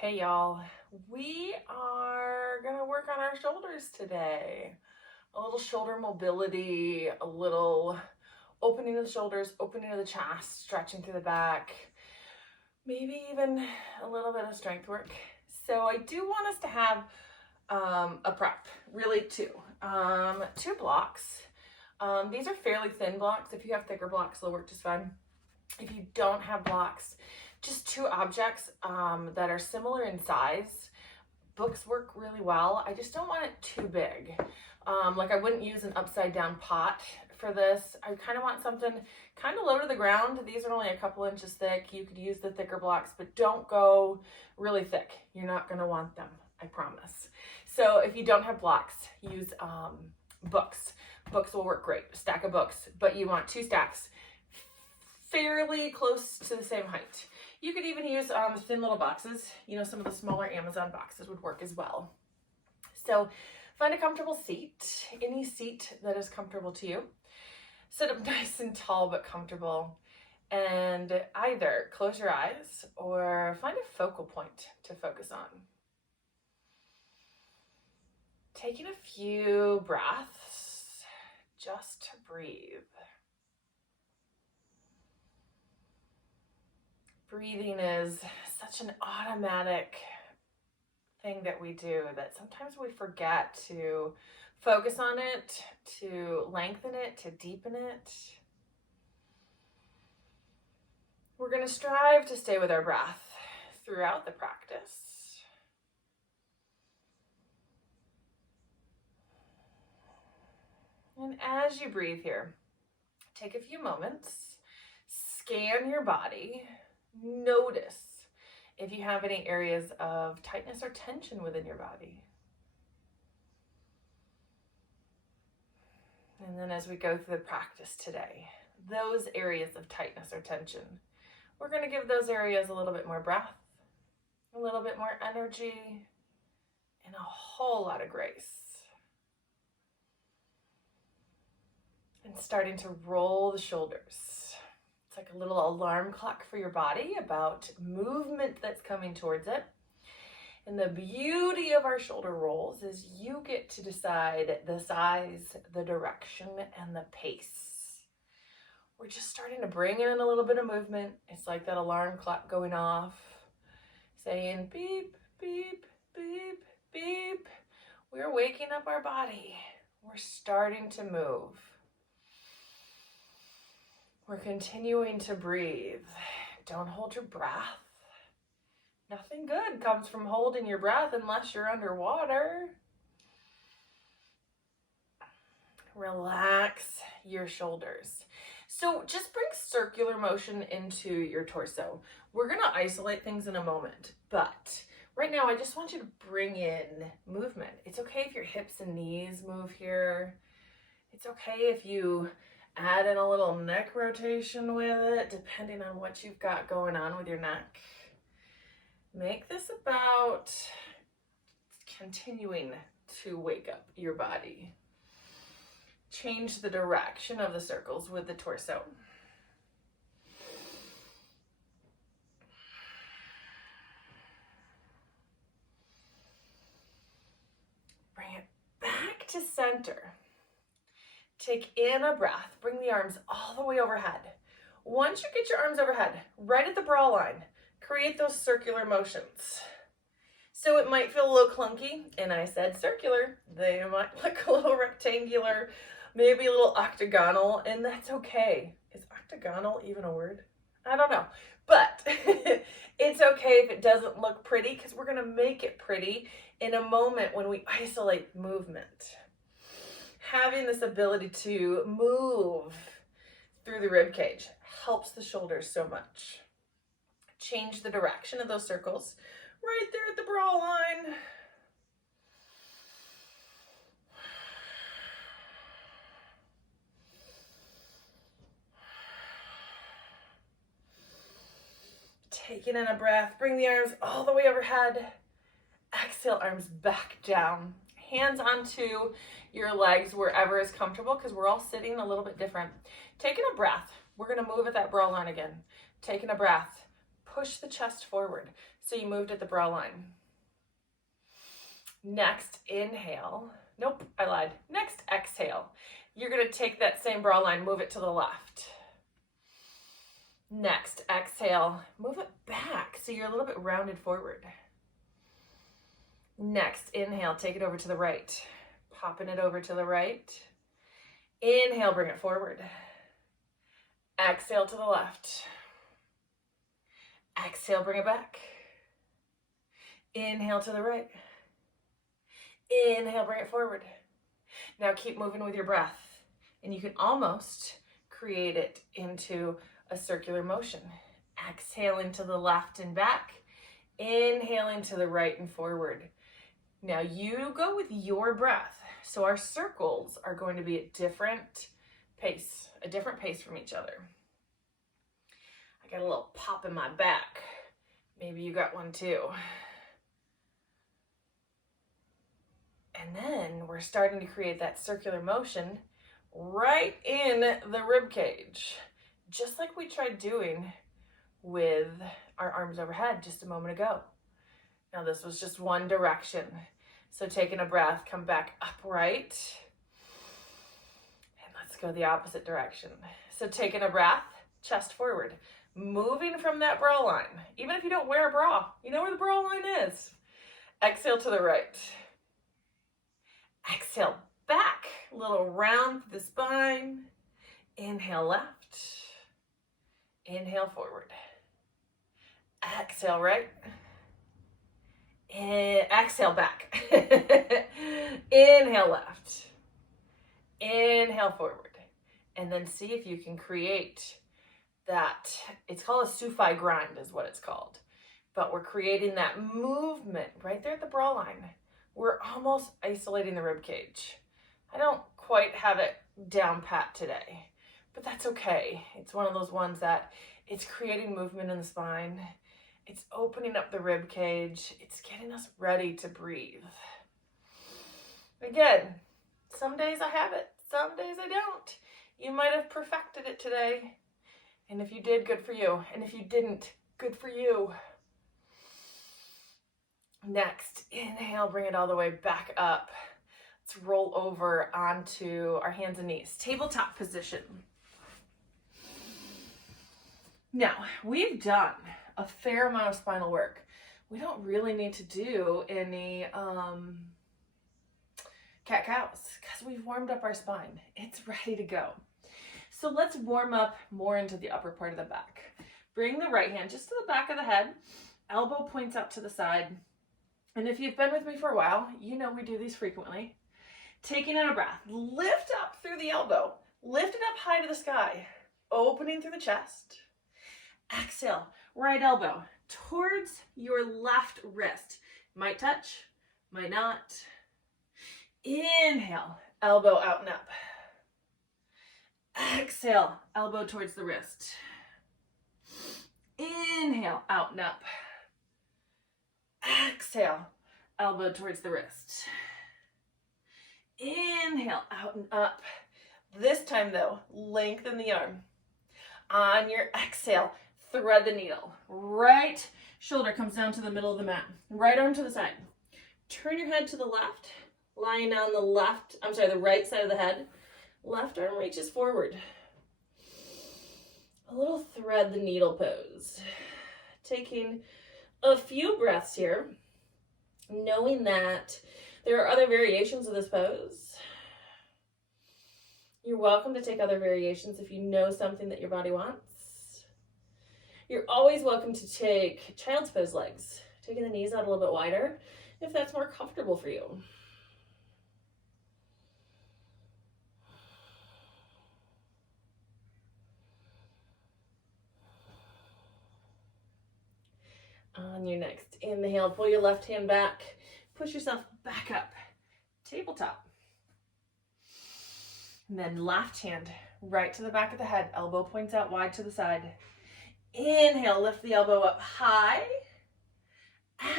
Hey y'all, we are gonna work on our shoulders today. A little shoulder mobility, a little opening of the shoulders, opening of the chest, stretching through the back, maybe even a little bit of strength work. So I do want us to have a prep, really two blocks. These are fairly thin blocks. If you have thicker blocks, they'll work just fine. If you don't have blocks, just two objects that are similar in size. Books work really well. I just don't want it too big. Like I wouldn't use an upside down pot for this. I kind of want something kind of low to the ground. These are only a couple inches thick. You could use the thicker blocks, but don't go really thick. You're not going to want them, I promise. So if you don't have blocks, use books. Books will work great. Stack of books, but you want two stacks fairly close to the same height. You could even use thin little boxes. You know, some of the smaller Amazon boxes would work as well. So find a comfortable seat, any seat that is comfortable to you. Sit up nice and tall but comfortable, and either close your eyes or find a focal point to focus on. Taking a few breaths just to breathe. Breathing is such an automatic thing that we do that sometimes we forget to focus on it, to lengthen it, to deepen it. We're going to strive to stay with our breath throughout the practice. And as you breathe here, take a few moments, scan your body. Notice if you have any areas of tightness or tension within your body. And then as we go through the practice today, those areas of tightness or tension, we're going to give those areas a little bit more breath, a little bit more energy, and a whole lot of grace. And starting to roll the shoulders. It's like a little alarm clock for your body about movement that's coming towards it. And the beauty of our shoulder rolls is you get to decide the size, the direction, and the pace. We're just starting to bring in a little bit of movement. It's like that alarm clock going off, saying beep, beep, beep, beep. We're waking up our body. We're starting to move. We're continuing to breathe. Don't hold your breath. Nothing good comes from holding your breath unless you're underwater. Relax your shoulders. So just bring circular motion into your torso. We're going to isolate things in a moment, but right now I just want you to bring in movement. It's okay if your hips and knees move here. It's okay if you add in a little neck rotation with it, depending on what you've got going on with your neck. Make this about continuing to wake up your body. Change the direction of the circles with the torso. Bring it back to center. Take in a breath, bring the arms all the way overhead. Once you get your arms overhead, right at the bra line, create those circular motions. So it might feel a little clunky, and I said circular. They might look a little rectangular, maybe a little octagonal, and that's okay. Is octagonal even a word? I don't know, but it's okay if it doesn't look pretty, because we're gonna make it pretty in a moment when we isolate movement. Having this ability to move through the rib cage helps the shoulders so much. Change the direction of those circles right there at the bra line. Taking in a breath, bring the arms all the way overhead. Exhale, arms back down. Hands onto your legs wherever is comfortable, because we're all sitting a little bit different. Taking a breath. We're going to move at that bra line again. Taking a breath. push the chest forward. So you moved at the brow line. Next, inhale. Nope, I lied. Next, exhale. You're going to take that same brow line, move it to the left. Next, exhale, move it back so you're a little bit rounded forward. Next, inhale, take it over to the right. Popping it over to the right. Inhale, bring it forward. Exhale to the left. Exhale, bring it back. Inhale to the right. Inhale, bring it forward. Now keep moving with your breath, and you can almost create it into a circular motion. Exhaling to the left and back. Inhaling to the right and forward. Now you go with your breath. So our circles are going to be at different pace from each other. I got a little pop in my back. Maybe you got one too. And then we're starting to create that circular motion right in the rib cage, just like we tried doing with our arms overhead just a moment ago. Now this was just one direction. So taking a breath, come back upright. And let's go the opposite direction. So taking a breath, chest forward, moving from that bra line. Even if you don't wear a bra, you know where the bra line is. Exhale to the right. Exhale back, a little round through the spine. Inhale left. Inhale forward. Exhale right. And exhale back. Inhale left. Inhale forward. And then see if you can create that. It's called a Sufi grind is what it's called. But we're creating that movement right there at the bra line. We're almost isolating the rib cage. I don't quite have it down pat today, but that's okay. It's one of those ones that it's creating movement in the spine. It's opening up the rib cage. It's getting us ready to breathe. Again, some days I have it, some days I don't. You might have perfected it today. And if you did, good for you. And if you didn't, good for you. Next, inhale, bring it all the way back up. Let's roll over onto our hands and knees. Tabletop position. Now, we've done a fair amount of spinal work. We don't really need to do any cat-cows because we've warmed up our spine. It's ready to go. So let's warm up more into the upper part of the back. Bring the right hand just to the back of the head. Elbow points out to the side. And if you've been with me for a while, you know we do these frequently. Taking in a breath, lift up through the elbow, lift it up high to the sky, opening through the chest. Exhale, right elbow towards your left wrist. Might touch, might not. Inhale, elbow out and up. Exhale, elbow towards the wrist. Inhale, out and up. Exhale, elbow towards the wrist. Inhale, out and up. This time though, lengthen the arm. On your exhale, thread the needle. Right shoulder comes down to the middle of the mat. Right arm to the side. Turn your head to the left, lying on the right side of the head. Left arm reaches forward. A little thread the needle pose. Taking a few breaths here, knowing that there are other variations of this pose. You're welcome to take other variations if you know something that your body wants. You're always welcome to take child's pose legs, taking the knees out a little bit wider if that's more comfortable for you. On your next inhale, pull your left hand back, push yourself back up, tabletop. And then left hand right to the back of the head, elbow points out wide to the side. Inhale, lift the elbow up high.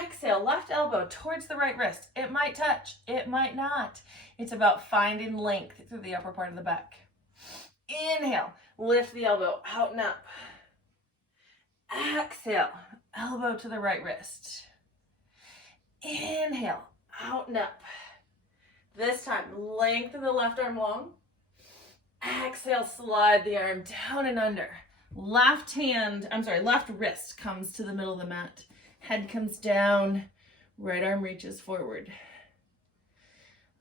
Exhale, left elbow towards the right wrist. It might touch, it might not. It's about finding length through the upper part of the back. Inhale, lift the elbow out and up. Exhale, elbow to the right wrist. Inhale, out and up. This time, lengthen the left arm long. Exhale, slide the arm down and under. Left wrist comes to the middle of the mat. Head comes down, right arm reaches forward.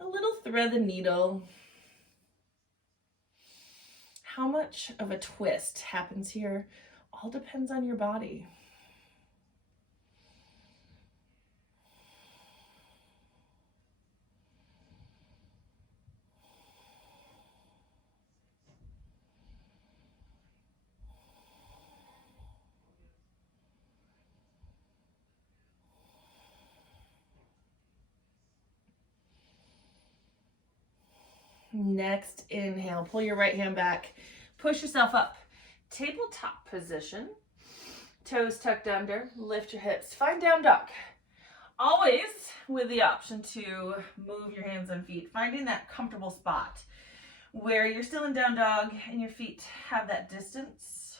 A little thread the needle. How much of a twist happens here all depends on your body. Next inhale, pull your right hand back, push yourself up. Tabletop position, toes tucked under, lift your hips, find down dog. Always with the option to move your hands and feet, finding that comfortable spot where you're still in down dog and your feet have that distance.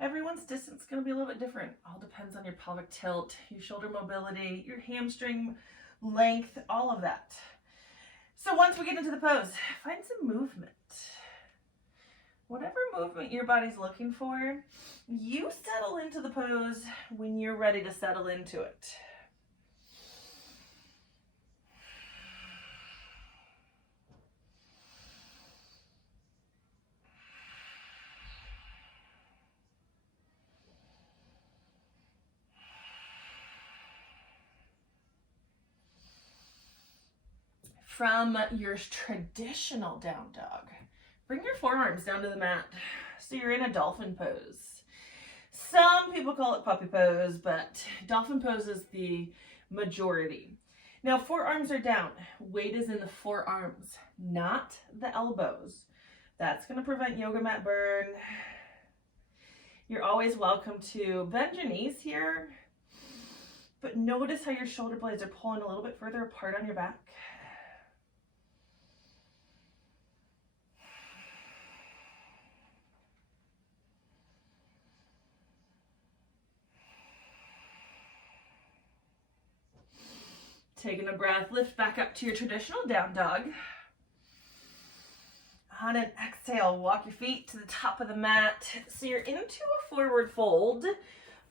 Everyone's distance is going to be a little bit different. All depends on your pelvic tilt, your shoulder mobility, your hamstring length, all of that. So once we get into the pose, find some movement. Whatever movement your body's looking for, you settle into the pose when you're ready to settle into it. From your traditional down dog, bring your forearms down to the mat so you're in a dolphin pose. Some people call it puppy pose, but dolphin pose is the majority. Now, forearms are down. Weight is in the forearms, not the elbows. That's going to prevent yoga mat burn. You're always welcome to bend your knees here, but notice how your shoulder blades are pulling a little bit further apart on your back. Taking a breath, lift back up to your traditional down dog. On an exhale, walk your feet to the top of the mat. So you're into a forward fold.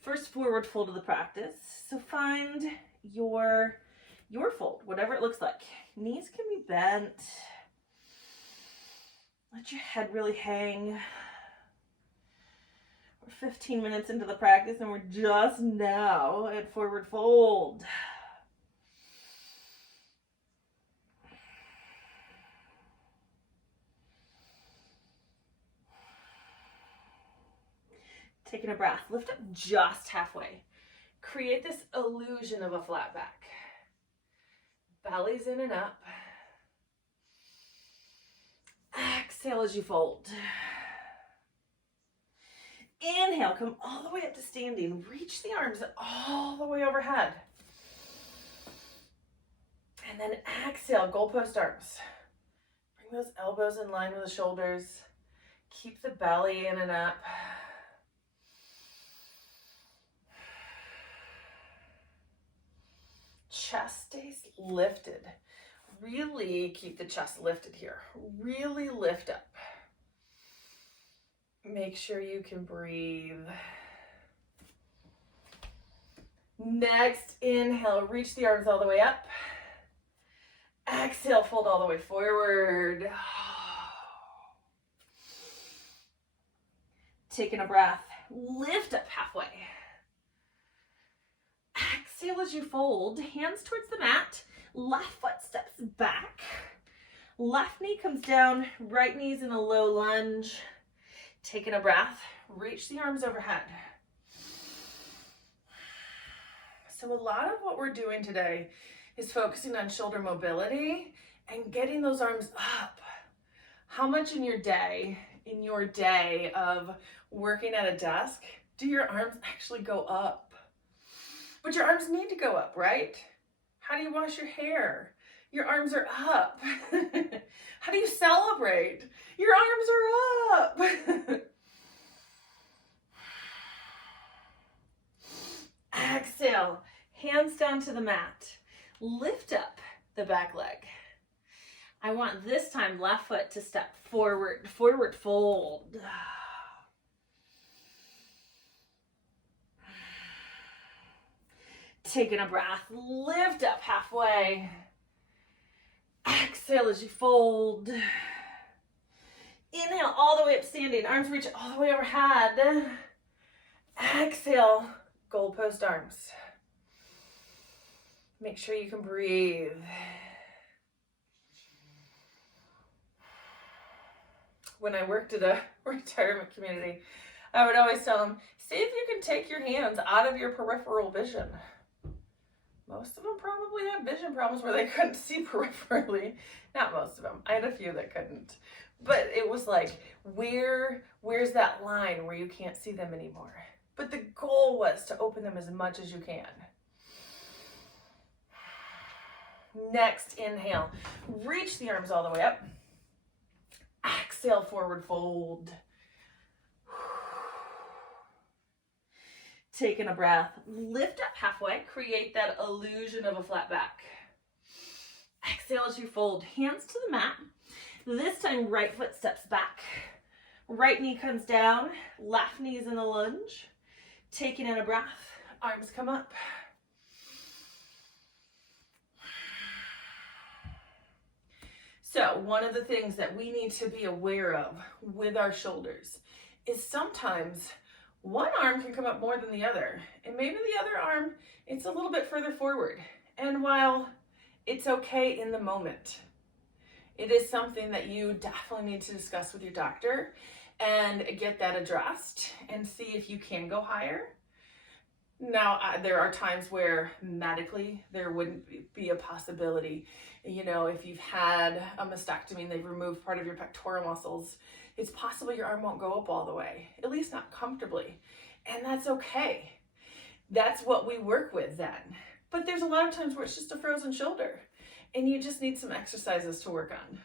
First forward fold of the practice. So find your fold, whatever it looks like. Knees can be bent. Let your head really hang. We're 15 minutes into the practice and we're just now at forward fold. Taking a breath, lift up just halfway. Create this illusion of a flat back. Belly's in and up. Exhale as you fold. Inhale, come all the way up to standing. Reach the arms all the way overhead. And then exhale, goalpost arms. Bring those elbows in line with the shoulders. Keep the belly in and up. Chest stays lifted. Really keep the chest lifted here. Really lift up. Make sure you can breathe. Next, inhale, reach the arms all the way up. Exhale, fold all the way forward. Taking a breath, lift up halfway. Exhale as you fold, hands towards the mat, left foot steps back, left knee comes down, right knee's in a low lunge. Taking a breath, reach the arms overhead. So a lot of what we're doing today is focusing on shoulder mobility and getting those arms up. How much in your day of working at a desk, do your arms actually go up? But your arms need to go up, right? How do you wash your hair? Your arms are up. How do you celebrate? Your arms are up. Exhale, hands down to the mat. Lift up the back leg. I want this time left foot to step forward, forward fold. Taking a breath, lift up halfway. Exhale as you fold. Inhale all the way up standing, arms reach all the way overhead. Exhale, goalpost arms. Make sure you can breathe. When I worked at a retirement community, I would always tell them, see if you can take your hands out of your peripheral vision. Most of them probably had vision problems where they couldn't see peripherally. Not most of them. I had a few that couldn't. But it was like, where's that line where you can't see them anymore? But the goal was to open them as much as you can. Next, inhale. Reach the arms all the way up. Exhale, forward fold. Taking a breath, lift up halfway, create that illusion of a flat back. Exhale as you fold, hands to the mat. This time, right foot steps back. Right knee comes down, left knee is in a lunge. Taking in a breath, arms come up. So one of the things that we need to be aware of with our shoulders is sometimes one arm can come up more than the other, and maybe the other arm, it's a little bit further forward. And while it's okay in the moment, it is something that you definitely need to discuss with your doctor and get that addressed and see if you can go higher. Now, there are times where medically there wouldn't be a possibility. You know, if you've had a mastectomy and they've removed part of your pectoral muscles, it's possible your arm won't go up all the way, at least not comfortably. And that's okay. That's what we work with then. But there's a lot of times where it's just a frozen shoulder and you just need some exercises to work on.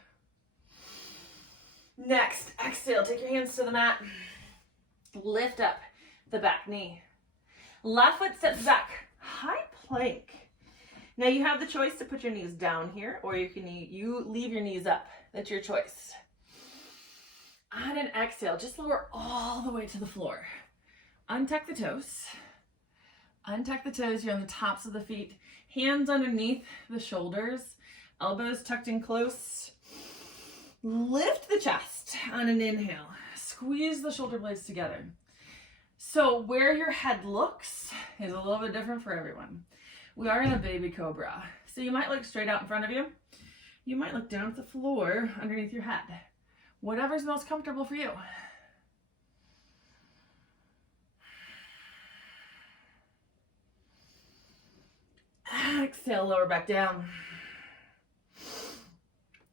Next, exhale, take your hands to the mat. Lift up the back knee. Left foot steps back, high plank. Now you have the choice to put your knees down here, or you leave your knees up. That's your choice. On an exhale, just lower all the way to the floor. Untuck the toes. Untuck the toes, you're on the tops of the feet. Hands underneath the shoulders, elbows tucked in close. Lift the chest on an inhale. Squeeze the shoulder blades together. So where your head looks is a little bit different for everyone. We are in a baby cobra. So you might look straight out in front of you. You might look down at the floor underneath your head. Whatever's most comfortable for you. Exhale, lower back down.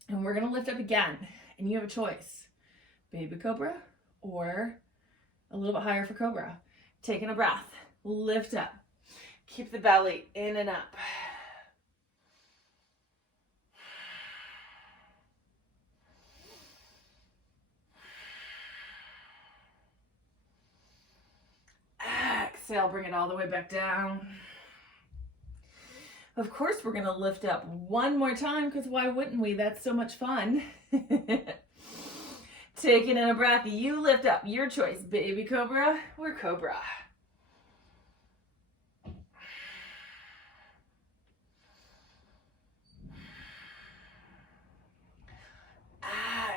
And we're gonna lift up again. And you have a choice. Baby cobra or a little bit higher for cobra. Taking a breath, lift up. Keep the belly in and up. Exhale, bring it all the way back down. Of course, we're gonna lift up one more time because why wouldn't we? That's so much fun. Taking in a breath, you lift up. Your choice, baby cobra or cobra.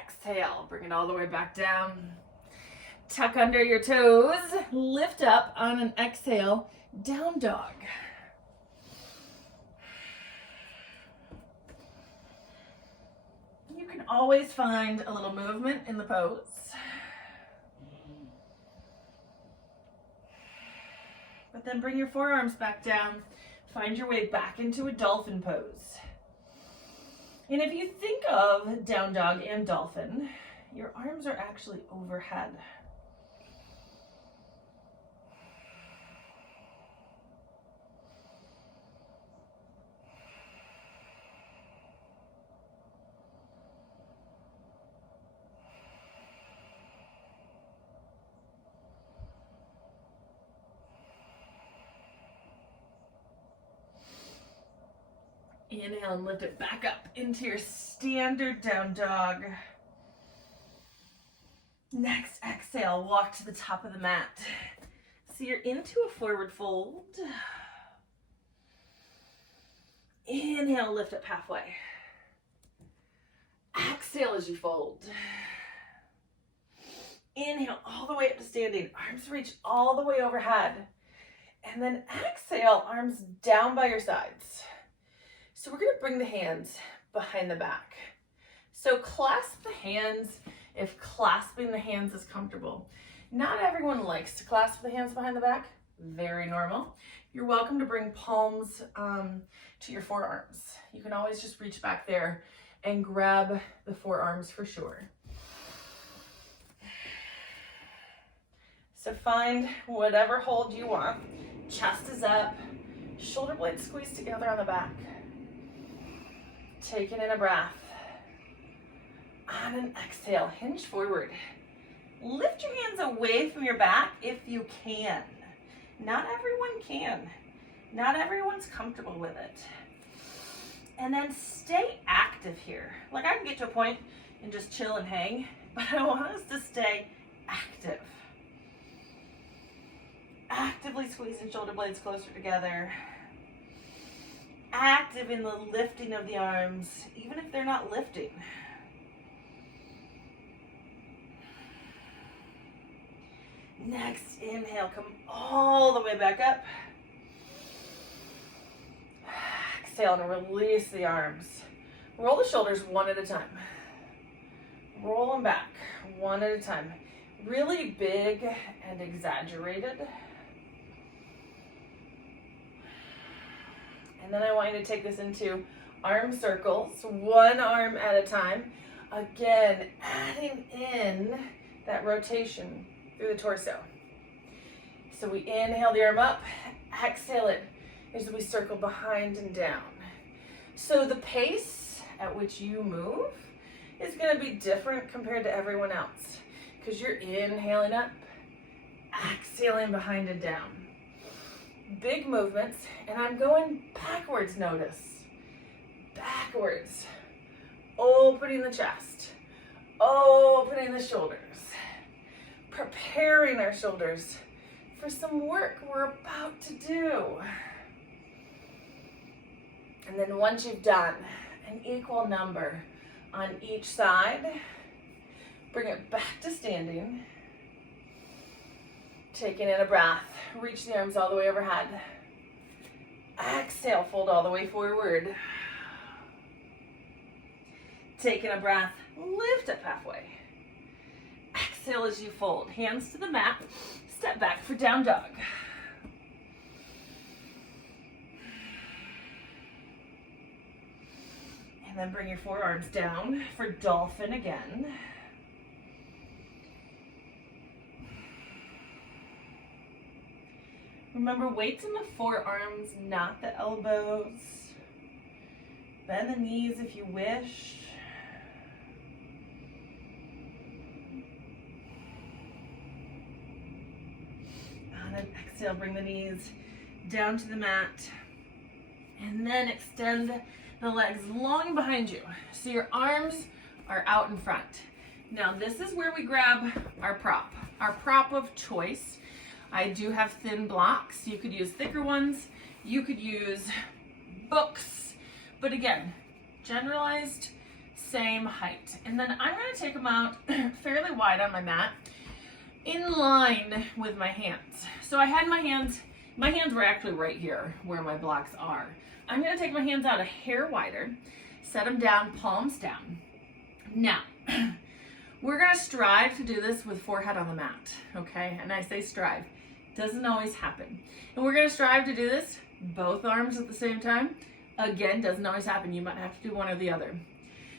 Exhale, bring it all the way back down. Tuck under your toes, lift up on an exhale, down dog. You can always find a little movement in the pose. But then bring your forearms back down. Find your way back into a dolphin pose. And if you think of down dog and dolphin, your arms are actually overhead. Inhale and lift it back up into your standard down dog. Next, exhale, walk to the top of the mat. So you're into a forward fold. Inhale, lift up halfway. Exhale as you fold. Inhale all the way up to standing. Arms reach all the way overhead. And then exhale, arms down by your sides. So we're going to bring the hands behind the back. So clasp the hands if clasping the hands is comfortable. Not everyone likes to clasp the hands behind the back. Very normal. You're welcome to bring palms to your forearms. You can always just reach back there and grab the forearms for sure. So find whatever hold you want. Chest is up, shoulder blades squeeze together on the back. Taking in a breath. On an exhale, hinge forward. Lift your hands away from your back if you can. Not everyone can. Not everyone's comfortable with it. And then stay active here. Like I can get to a point and just chill and hang, but I want us to stay active. Actively squeezing shoulder blades closer together. Active in the lifting of the arms, even if they're not lifting. Next, inhale, come all the way back up. Exhale and release the arms. Roll the shoulders one at a time. Roll them back one at a time. Really big and exaggerated. And then I want you to take this into arm circles, one arm at a time. Again, adding in that rotation through the torso. So we inhale the arm up, exhale it as we circle behind and down. So the pace at which you move is going to be different compared to everyone else because you're inhaling up, exhaling behind and down. Big movements, and I'm going backwards, notice. Backwards. Opening the chest. Opening the shoulders. Preparing our shoulders for some work we're about to do. And then once you've done an equal number on each side, bring it back to standing. Taking in a breath, reach the arms all the way overhead. Exhale, fold all the way forward. Taking a breath, lift up halfway. Exhale as you fold, hands to the mat, step back for down dog. And then bring your forearms down for dolphin again. Remember, weight's in the forearms, not the elbows. Bend the knees if you wish. On an exhale, bring the knees down to the mat. And then extend the legs long behind you. So your arms are out in front. Now this is where we grab our prop of choice. I do have thin blocks. You could use thicker ones. You could use books. But again, generalized, same height. And then I'm going to take them out fairly wide on my mat in line with my hands. So I had my hands were actually right here where my blocks are. I'm going to take my hands out a hair wider, set them down, palms down. Now, we're going to strive to do this with forehead on the mat, okay? And I say strive. Doesn't always happen. And we're going to strive to do this both arms at the same time. Again, doesn't always happen. You might have to do one or the other.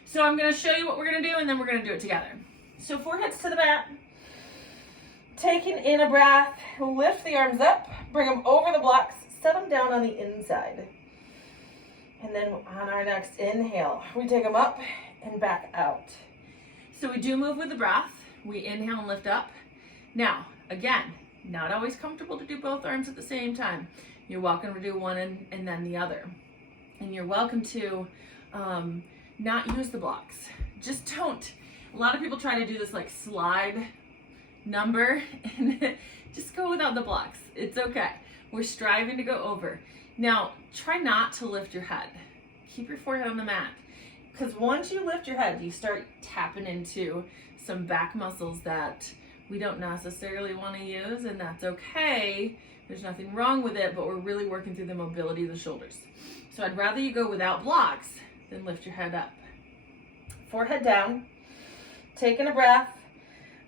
So I'm going to show you what we're going to do, and then we're going to do it together. So foreheads to the mat. Taking in a breath, lift the arms up, bring them over the blocks, set them down on the inside. And then on our next inhale, we take them up and back out. So we do move with the breath. We inhale and lift up. Now, again, not always comfortable to do both arms at the same time. You're welcome to do one and then the other. And you're welcome to not use the blocks. Just don't. A lot of people try to do this like slide number and just go without the blocks. It's okay. We're striving to go over. Now, try not to lift your head. Keep your forehead on the mat. Because once you lift your head, you start tapping into some back muscles that we don't necessarily want to use, and that's okay. There's nothing wrong with it, but we're really working through the mobility of the shoulders. So I'd rather you go without blocks than lift your head up. Forehead down, taking a breath,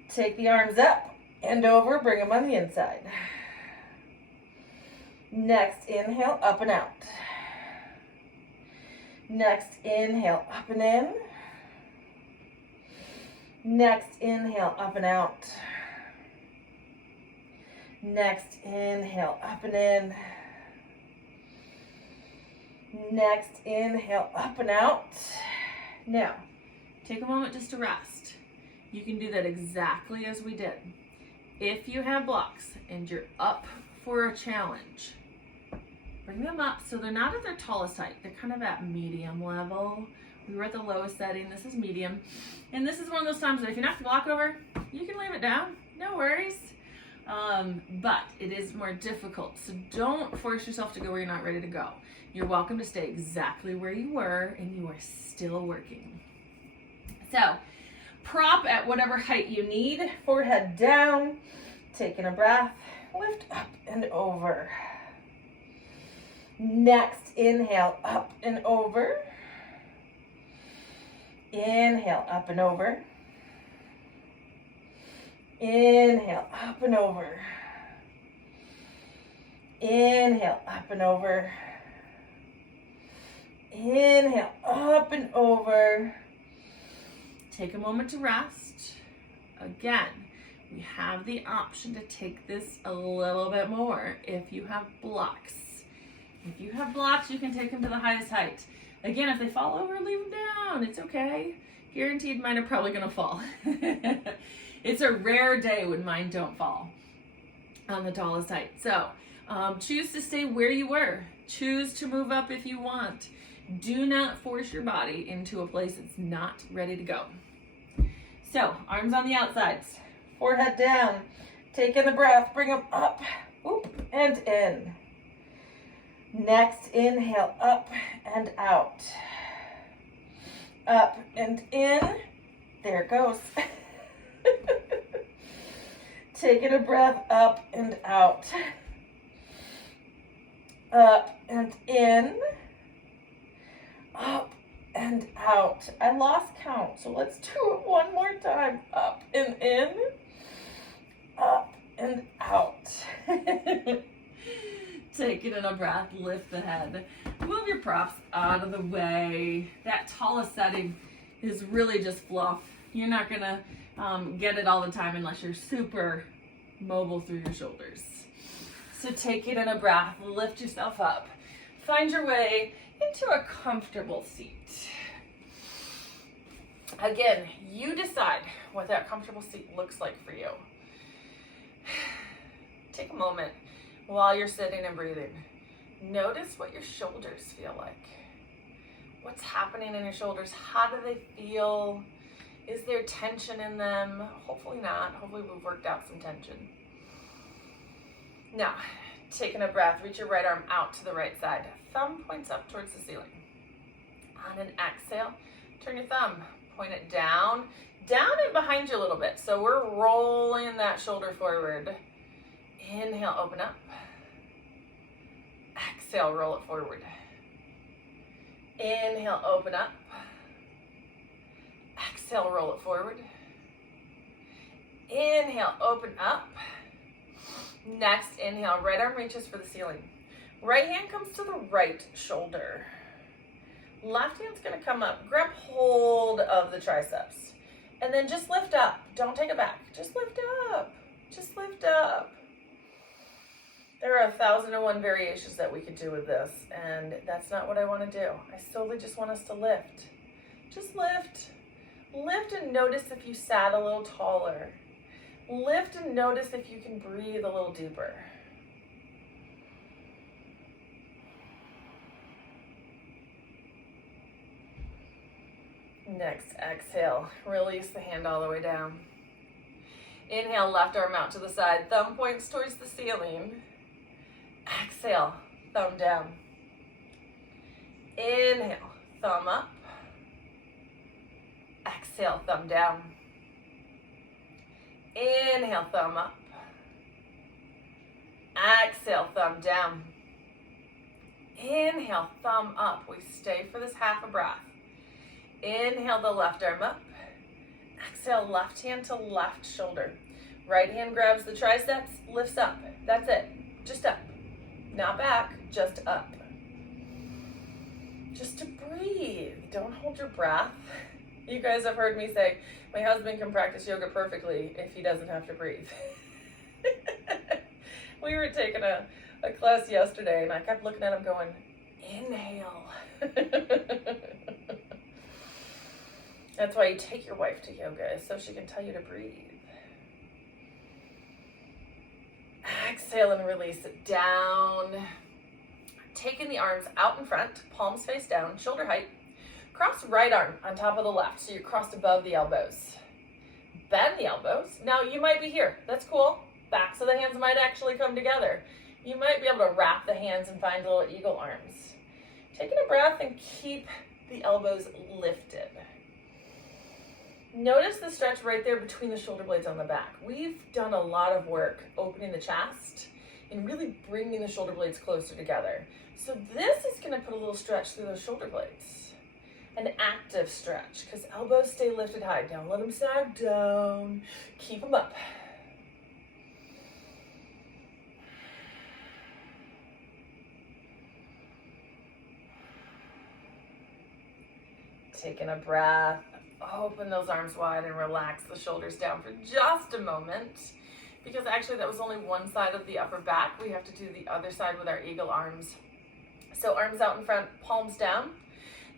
take the arms up and over, bring them on the inside. Next, inhale, up and out. Next, inhale, up and in. Next, inhale, up and out. Next, inhale, up and in. Next, inhale, up and out. Now, take a moment just to rest. You can do that exactly as we did. If you have blocks and you're up for a challenge, bring them up so they're not at their tallest height. They're kind of at medium level. We were at the lowest setting. This is medium. And this is one of those times that if you knock the block over, you can leave it down. No worries. But it is more difficult. So don't force yourself to go where you're not ready to go. You're welcome to stay exactly where you were, and you are still working. So prop at whatever height you need. Forehead down. Taking a breath. Lift up and over. Next, inhale, up and over. Inhale, up and over. Inhale, up and over. Inhale, up and over. Inhale, up and over. Take a moment to rest. Again, we have the option to take this a little bit more if you have blocks. If you have blocks, you can take them to the highest height. Again, if they fall over, leave them down. It's okay. Guaranteed mine are probably going to fall. It's a rare day when mine don't fall on the tallest height. So choose to stay where you were. Choose to move up if you want. Do not force your body into a place that's not ready to go. So arms on the outsides, forehead down. Take in the breath, bring them up, whoop, and in. Next, inhale, up and out. Up and in. There it goes. Taking a breath, up and out. Up and in. Up and out. I lost count, so let's do it one more time. Up and in. Up and out. Take it in a breath, lift the head. Move your props out of the way. That tallest setting is really just fluff. You're not gonna get it all the time unless you're super mobile through your shoulders. So take it in a breath, lift yourself up. Find your way into a comfortable seat. Again, you decide what that comfortable seat looks like for you. Take a moment while you're sitting and breathing. Notice what your shoulders feel like. What's happening in your shoulders? How do they feel? Is there tension in them? Hopefully not. Hopefully we've worked out some tension. Now, taking a breath, reach your right arm out to the right side. Thumb points up towards the ceiling. On an exhale, turn your thumb, point it down and behind you a little bit. So we're rolling that shoulder forward. Inhale, open up. Exhale, roll it forward. Inhale, open up. Exhale, roll it forward. Inhale, open up. Next, inhale, right arm reaches for the ceiling. Right hand comes to the right shoulder. Left hand's gonna come up, grab hold of the triceps. And then just lift up. Don't take it back. Just lift up. Just lift up. There are 1,001 variations that we could do with this, and that's not what I want to do. I solely just want us to lift. Just lift. Lift and notice if you sat a little taller. Lift and notice if you can breathe a little deeper. Next, exhale, release the hand all the way down. Inhale, left arm out to the side, thumb points towards the ceiling. Exhale, thumb down. Inhale, thumb up. Exhale, thumb down. Inhale, thumb up. Exhale, thumb down. Inhale, thumb up. We stay for this half a breath. Inhale the left arm up. Exhale, left hand to left shoulder. Right hand grabs the triceps, lifts up. That's it. Just up. Not back, just up. Just to breathe. Don't hold your breath. You guys have heard me say, my husband can practice yoga perfectly if he doesn't have to breathe. We were taking a class yesterday and I kept looking at him going, inhale. That's why you take your wife to yoga, so she can tell you to breathe. Exhale and release it down. Taking the arms out in front, palms face down, shoulder height. Cross right arm on top of the left, so you're crossed above the elbows. Bend the elbows. Now you might be here, that's cool. Backs of the hands might actually come together. You might be able to wrap the hands and find little eagle arms. Taking a breath and keep the elbows lifted. Notice the stretch right there between the shoulder blades on the back. We've done a lot of work opening the chest and really bringing the shoulder blades closer together. So this is going to put a little stretch through those shoulder blades. An active stretch, because elbows stay lifted high. Don't let them sag down. Keep them up. Taking a breath. Open those arms wide and relax the shoulders down for just a moment, because actually that was only one side of the upper back. We have to do the other side with our eagle arms. So arms out in front, palms down.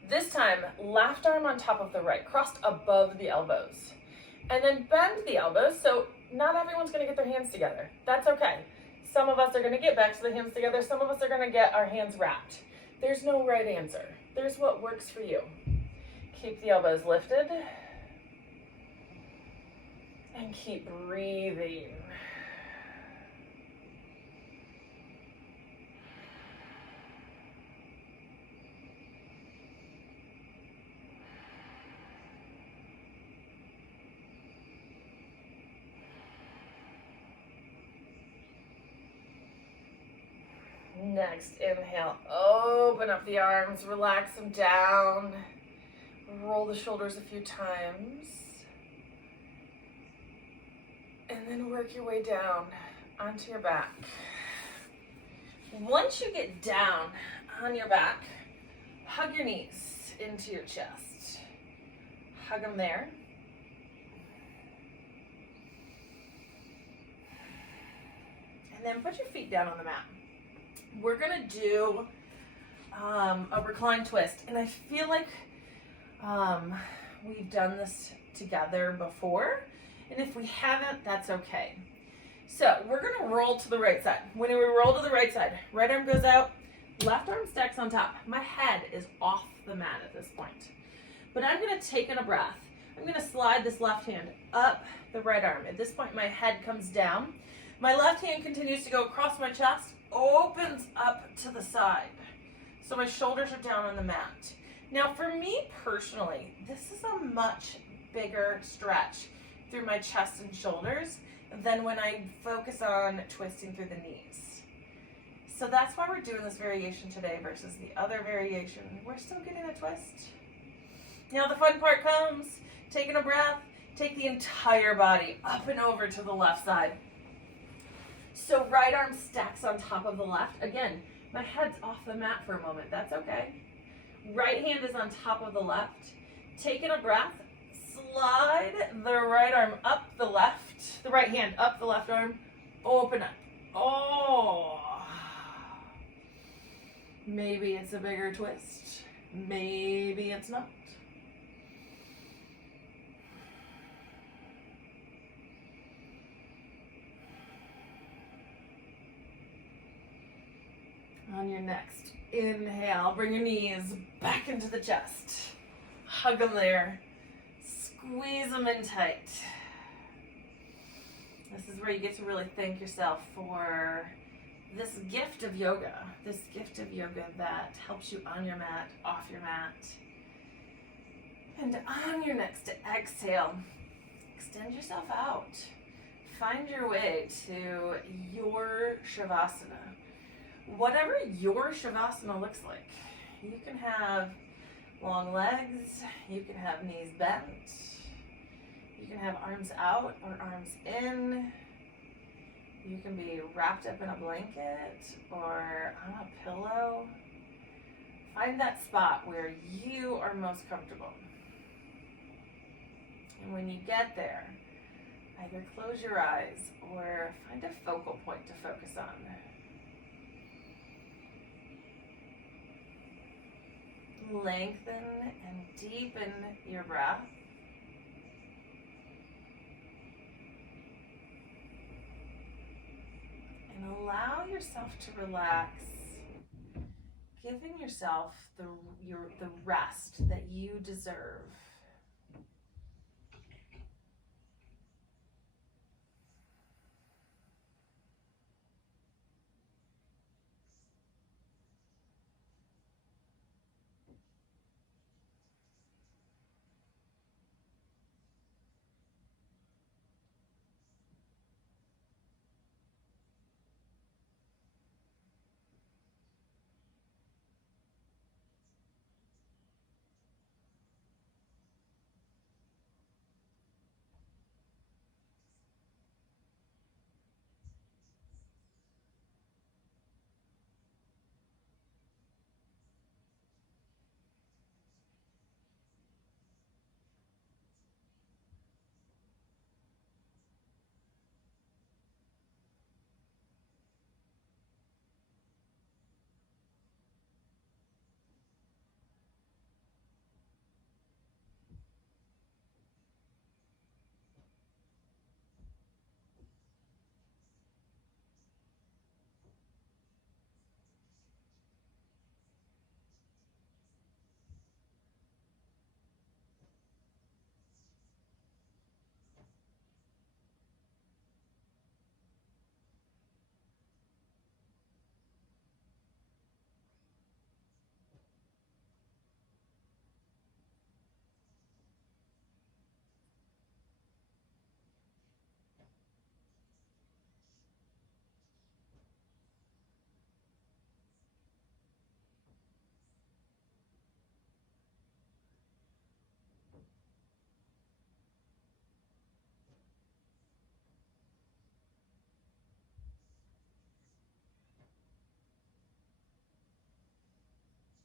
This time, left arm on top of the right, crossed above the elbows. And then bend the elbows, so not everyone's gonna get their hands together. That's okay. Some of us are gonna get back to the hands together, some of us are gonna get our hands wrapped. There's no right answer. There's what works for you. Keep the elbows lifted and keep breathing. Next, inhale, open up the arms, relax them down. Roll the shoulders a few times. And then work your way down onto your back. Once you get down on your back, hug your knees into your chest. Hug them there. And then put your feet down on the mat. We're gonna do a recline twist. And I feel like we've done this together before, and if we haven't, that's okay. So we're gonna roll to the right side. When we roll to the right side, right arm goes out, left arm stacks on top. My head is off the mat at this point, but I'm gonna take in a breath. I'm gonna slide this left hand up the right arm. At this point, my head comes down. My left hand continues to go across my chest, opens up to the side. So my shoulders are down on the mat. Now for me personally, this is a much bigger stretch through my chest and shoulders than when I focus on twisting through the knees. So that's why we're doing this variation today versus the other variation. We're still getting a twist. Now the fun part comes, taking a breath, take the entire body up and over to the left side. So right arm stacks on top of the left. Again, my head's off the mat for a moment, that's okay. Right hand is on top of the left. Taking a breath, slide the right arm up the left, the right hand up the left arm, open up. Oh, maybe it's a bigger twist. Maybe it's not. On your next inhale, bring your knees back into the chest. Hug them there. Squeeze them in tight. This is where you get to really thank yourself for this gift of yoga. This gift of yoga that helps you on your mat, off your mat. And on your next exhale, extend yourself out. Find your way to your Shavasana. Whatever your Shavasana looks like. You can have long legs, you can have knees bent, you can have arms out or arms in, you can be wrapped up in a blanket or on a pillow. Find that spot where you are most comfortable. And when you get there, either close your eyes or find a focal point to focus on. Lengthen and deepen your breath. And allow yourself to relax, giving yourself the rest that you deserve.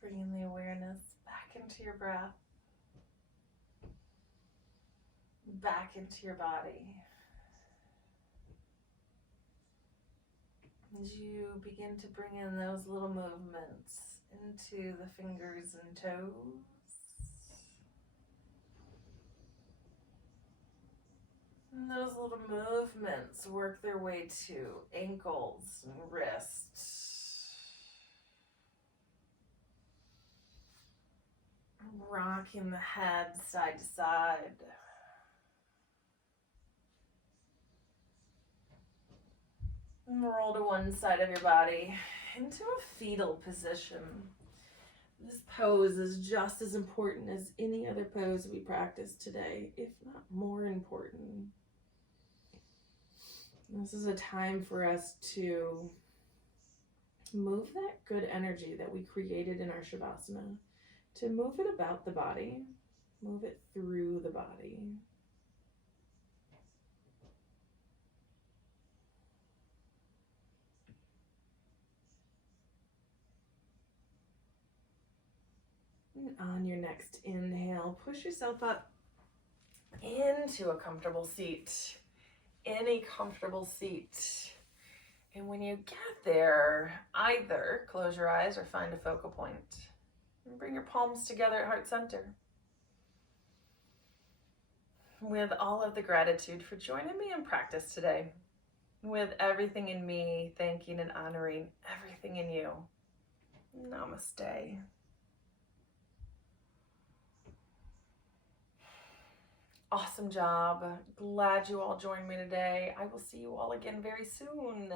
Bringing the awareness back into your breath, back into your body. As you begin to bring in those little movements into the fingers and toes. And those little movements work their way to ankles and wrists. Rocking the head side to side. And roll to one side of your body into a fetal position. This pose is just as important as any other pose we practice today, if not more important. This is a time for us to move that good energy that we created in our Shavasana, to move it about the body, move it through the body. And on your next inhale, push yourself up into a comfortable seat. Any comfortable seat. And when you get there, either close your eyes or find a focal point. And bring your palms together at heart center. With all of the gratitude for joining me in practice today. With everything in me, thanking and honoring everything in you. Namaste. Awesome job. Glad you all joined me today. I will see you all again very soon.